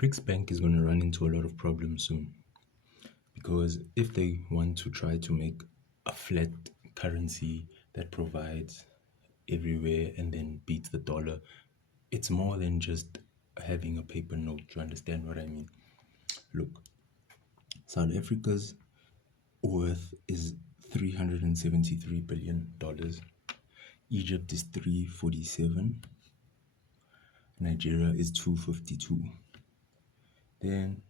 BRICS Bank is going to run into a lot of problems soon because if they want to try to make a flat currency that provides everywhere and then beats the dollar, it's more than just having a paper note. You understand what I mean? Look, South Africa's worth is $373 billion. Egypt is 347. Nigeria is 252. Then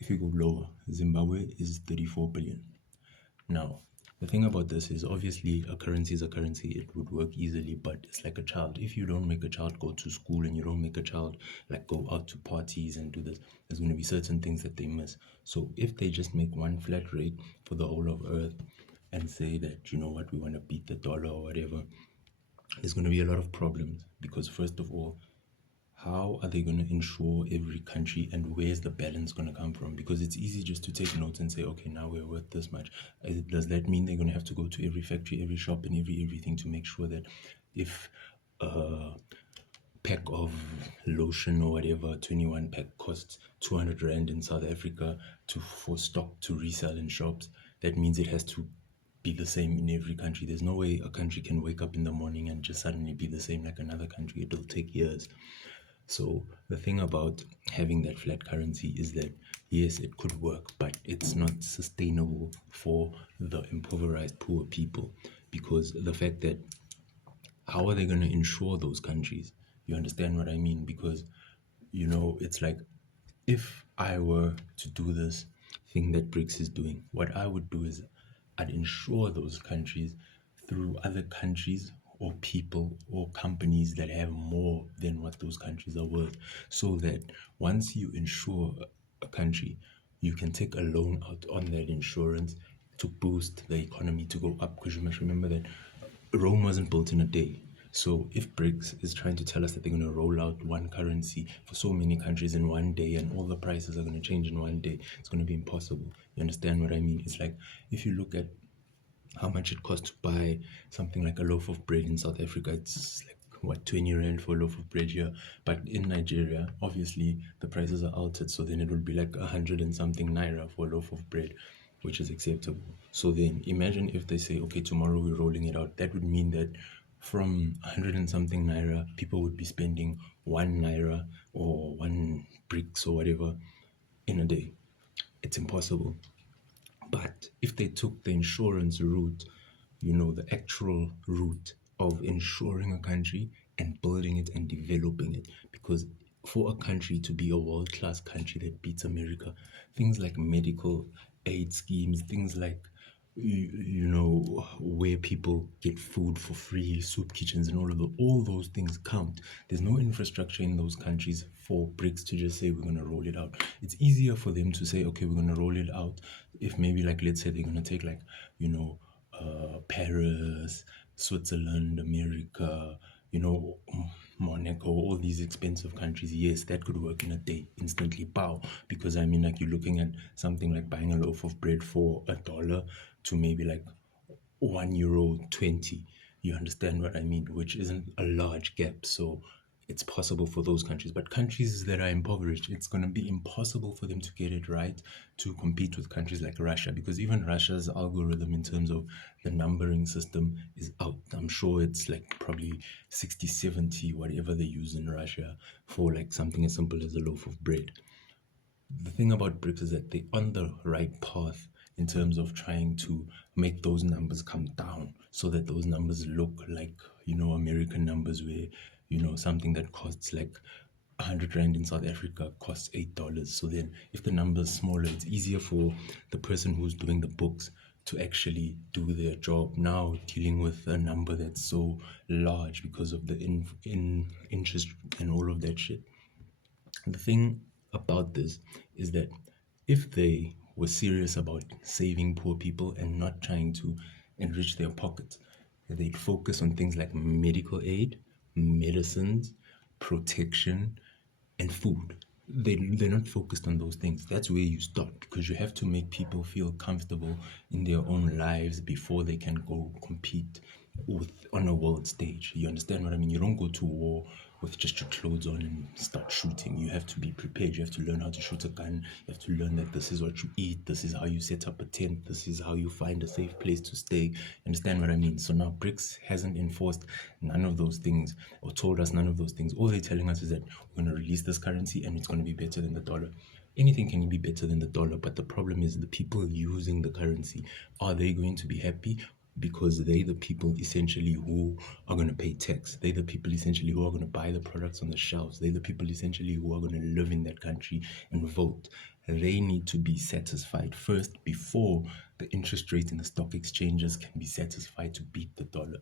if you go lower, Zimbabwe is 34 billion. Now, the thing about this is obviously a currency is a currency, it would work easily, but it's like a child. If you don't make a child go to school and you don't make a child like go out to parties and do this, there's going to be certain things that they miss. So if they just make one flat rate for the whole of Earth and say that, you know what, we want to beat the dollar or whatever, there's going to be a lot of problems because, first of all, how are they going to insure every country and where's the balance going to come from? Because it's easy just to take notes and say, okay, now we're worth this much. Does that mean they're going to have to go to every factory, every shop, and everything to make sure that if a pack of lotion or whatever, 21 pack costs 200 Rand in South Africa for stock to resell in shops, that means it has to be the same in every country. There's no way a country can wake up in the morning and just suddenly be the same like another country. It'll take years. So the thing about having that flat currency is that yes, it could work, but it's not sustainable for the impoverished poor people because the fact that how are they going to insure those countries? You understand what I mean? Because it's like if I were to do this thing that BRICS is doing, what I would do is I'd insure those countries through other countries or people or companies that have more than what those countries are worth. So that once you insure a country, you can take a loan out on that insurance to boost the economy to go up. Because you must remember that Rome wasn't built in a day. So if BRICS is trying to tell us that they're going to roll out one currency for so many countries in one day and all the prices are going to change in one day, it's going to be impossible. You understand what I mean? It's like if you look at how much it costs to buy something like a loaf of bread in South Africa, it's like what, 20 Rand for a loaf of bread here. But in Nigeria, obviously the prices are altered, so then it would be like 100 and something naira for a loaf of bread, which is acceptable. So then imagine if they say, okay, tomorrow we're rolling it out. That would mean that from 100 and something naira, people would be spending 1 naira or 1 BRICS or whatever in a day. It's impossible. But if they took the insurance route, the actual route of insuring a country and building it and developing it, because for a country to be a world class country that beats America, things like medical aid schemes, things like where people get food for free, soup kitchens and all those things count. There's no infrastructure in those countries for BRICS to just say we're going to roll it out. It's easier for them to say, okay, we're going to roll it out if maybe like let's say they're going to take like Paris, Switzerland, America, Monaco, all these expensive countries. Yes, that could work in a day, instantly, pow. Because I mean, like you're looking at something like buying a loaf of bread for $1 to maybe like €1.20. You understand what I mean? Which isn't a large gap. So it's possible for those countries. But countries that are impoverished, it's going to be impossible for them to get it right to compete with countries like Russia, because even Russia's algorithm in terms of the numbering system is out. I'm sure it's like probably 60, 70, whatever they use in Russia for like something as simple as a loaf of bread. The thing about BRICS is that they're on the right path in terms of trying to make those numbers come down so that those numbers look like, American numbers where, something that costs like 100 Rand in South Africa costs $8. So then if the number is smaller, it's easier for the person who's doing the books to actually do their job. Now dealing with a number that's so large because of the interest and all of that shit. The thing about this is that if they were serious about saving poor people and not trying to enrich their pockets, they'd focus on things like medical aid, medicines, protection, and food. They're not focused on those things. That's where you start, because you have to make people feel comfortable in their own lives before they can go compete on a world stage. You understand what I mean? You don't go to war with just your clothes on and start shooting. You have to be prepared. You have to learn how to shoot a gun. You have to learn that this is what you eat. This is how you set up a tent. This is how you find a safe place to stay. Understand what I mean? So now BRICS hasn't enforced none of those things or told us none of those things. All they're telling us is that we're going to release this currency and it's going to be better than the dollar. Anything can be better than the dollar, but the problem is the people using the currency. Are they going to be happy? Because they the people essentially who are going to pay tax. They're the people essentially who are going to buy the products on the shelves. They're the people essentially who are going to live in that country and vote. They need to be satisfied first before the interest rate in the stock exchanges can be satisfied to beat the dollar.